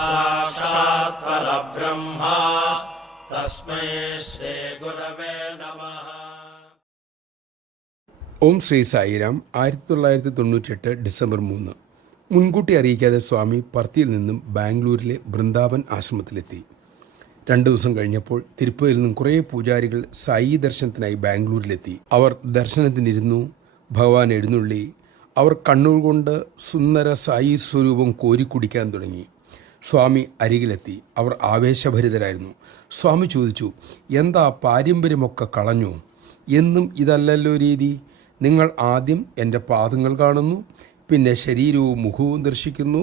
സാക്ഷാത് പരബ്രഹ്മ തസ്മൈ ശ്രീ ഗുരവേ നമഃ. ഓം ശ്രീ സായിരാം. 1998 ഡിസംബർ 3. മുൻകൂട്ടി അറിയിക്കാതെ സ്വാമി പർത്തിയിൽ നിന്നും ബാംഗ്ലൂരിലെ ബൃന്ദാവൻ ആശ്രമത്തിലെത്തി. 2 ദിവസം കഴിഞ്ഞപ്പോൾ തിരുപ്പതിയിൽ നിന്നും കുറേ പൂജാരികൾ സായി ദർശനത്തിനായി ബാംഗ്ലൂരിലെത്തി. അവർ ദർശനത്തിനിരുന്നു. ഭഗവാൻ എഴുന്നള്ളി. അവർ കണ്ണൂർ കൊണ്ട് സുന്ദര സായി സ്വരൂപം കോരിക്കുടിക്കാൻ തുടങ്ങി. സ്വാമി അരികിലെത്തി. അവർ ആവേശഭരിതരായിരുന്നു. സ്വാമി ചോദിച്ചു, എന്താ പാരമ്പര്യമൊക്കെ കളഞ്ഞു? എന്നും ഇതല്ലല്ലോ രീതി. നിങ്ങൾ ആദ്യം എൻ്റെ പാദങ്ങൾ കാണുന്നു, പിന്നെ ശരീരവും മുഖവും ദർശിക്കുന്നു.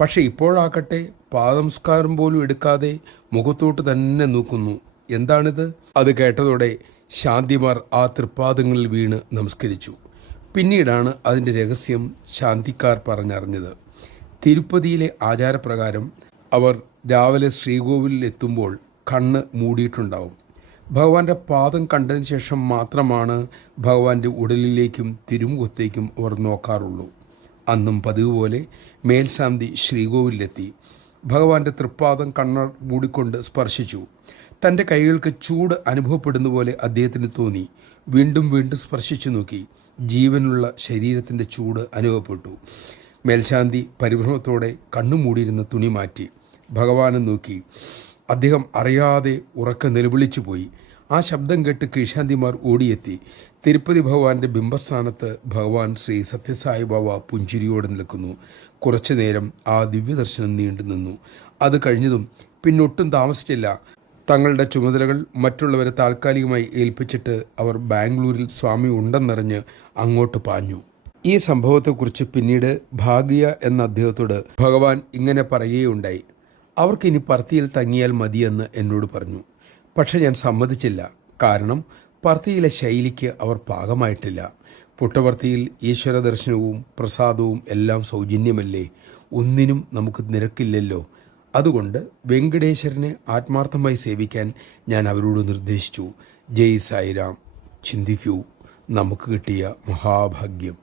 പക്ഷെ ഇപ്പോഴാകട്ടെ പാദംസ്കാരം പോലും എടുക്കാതെ മുഖത്തോട്ട് തന്നെ നോക്കുന്നു. എന്താണിത്? അത് കേട്ടതോടെ ശാന്തിമാർ ആ തൃപ്പാദങ്ങളിൽ വീണ് നമസ്കരിച്ചു. പിന്നീടാണ് അതിൻ്റെ രഹസ്യം ശാന്തിക്കാർ പറഞ്ഞറിഞ്ഞത്. തിരുപ്പതിയിലെ ആചാരപ്രകാരം അവർ രാവിലെ ശ്രീകോവിലിൽ എത്തുമ്പോൾ കണ്ണ് മൂടിയിട്ടുണ്ടാവും. ഭഗവാന്റെ പാദം കണ്ടതിന് ശേഷം മാത്രമാണ് ഭഗവാന്റെ ഉടലിലേക്കും തിരുമുഖത്തേക്കും അവർ നോക്കാറുള്ളൂ. അന്നും പതിവ് പോലെ മേൽശാന്തി ശ്രീകോവിലെത്തി. ഭഗവാന്റെ തൃപ്പാദം കണ്ണർ മൂടിക്കൊണ്ട് സ്പർശിച്ചു. തൻ്റെ കൈകൾക്ക് ചൂട് അനുഭവപ്പെടുന്ന പോലെ അദ്ദേഹത്തിന് തോന്നി. വീണ്ടും വീണ്ടും സ്പർശിച്ചു നോക്കി. ജീവനുള്ള ശരീരത്തിൻ്റെ ചൂട് അനുഭവപ്പെട്ടു. മേൽശാന്തി പരിഭ്രമത്തോടെ കണ്ണു മൂടിയിരുന്ന തുണി മാറ്റി ഭഗവാനെ നോക്കി. അദ്ദേഹം അറിയാതെ ഉറക്കെ നിലവിളിച്ചു പോയി. ആ ശബ്ദം കേട്ട് കീഴ്ശാന്തിമാർ ഓടിയെത്തി. തിരുപ്പതി ഭഗവാന്റെ ബിംബസ്ഥാനത്ത് ഭഗവാൻ ശ്രീ സത്യസായി ബാബ പുഞ്ചിരിയോടെ നിൽക്കുന്നു. കുറച്ചു നേരം ആ ദിവ്യദർശനം നീണ്ടു നിന്നു. അത് കഴിഞ്ഞതും പിന്നൊട്ടും താമസിച്ചില്ല. തങ്ങളുടെ ചുമതലകൾ മറ്റുള്ളവരെ താൽക്കാലികമായി ഏൽപ്പിച്ചിട്ട് അവർ ബാംഗ്ലൂരിൽ സ്വാമി ഉണ്ടെന്നറിഞ്ഞ് അങ്ങോട്ട് പാഞ്ഞു. ഈ സംഭവത്തെക്കുറിച്ച് പിന്നീട് ഭാഗ്യ എന്ന അദ്ദേഹത്തോട് ഭഗവാൻ ഇങ്ങനെ പറയുകയുണ്ടായി. അവർക്കിനി പർത്തിയിൽ തങ്ങിയാൽ മതിയെന്ന് എന്നോട് പറഞ്ഞു. പക്ഷെ ഞാൻ സമ്മതിച്ചില്ല. കാരണം പർത്തിയിലെ ശൈലിക്ക് അവർ പാകമായിട്ടില്ല. പുട്ടപർത്തിയിൽ ഈശ്വര ദർശനവും പ്രസാദവും എല്ലാം സൗജന്യമല്ലേ? ഒന്നിനും നമുക്ക് നിരക്കില്ലല്ലോ. അതുകൊണ്ട് വെങ്കടേശ്വരനെ ആത്മാർത്ഥമായി സേവിക്കാൻ ഞാൻ അവരോട് നിർദ്ദേശിച്ചു. ജയ് സായിരാം. ചിന്തിക്കൂ, നമുക്ക് കിട്ടിയ മഹാഭാഗ്യം.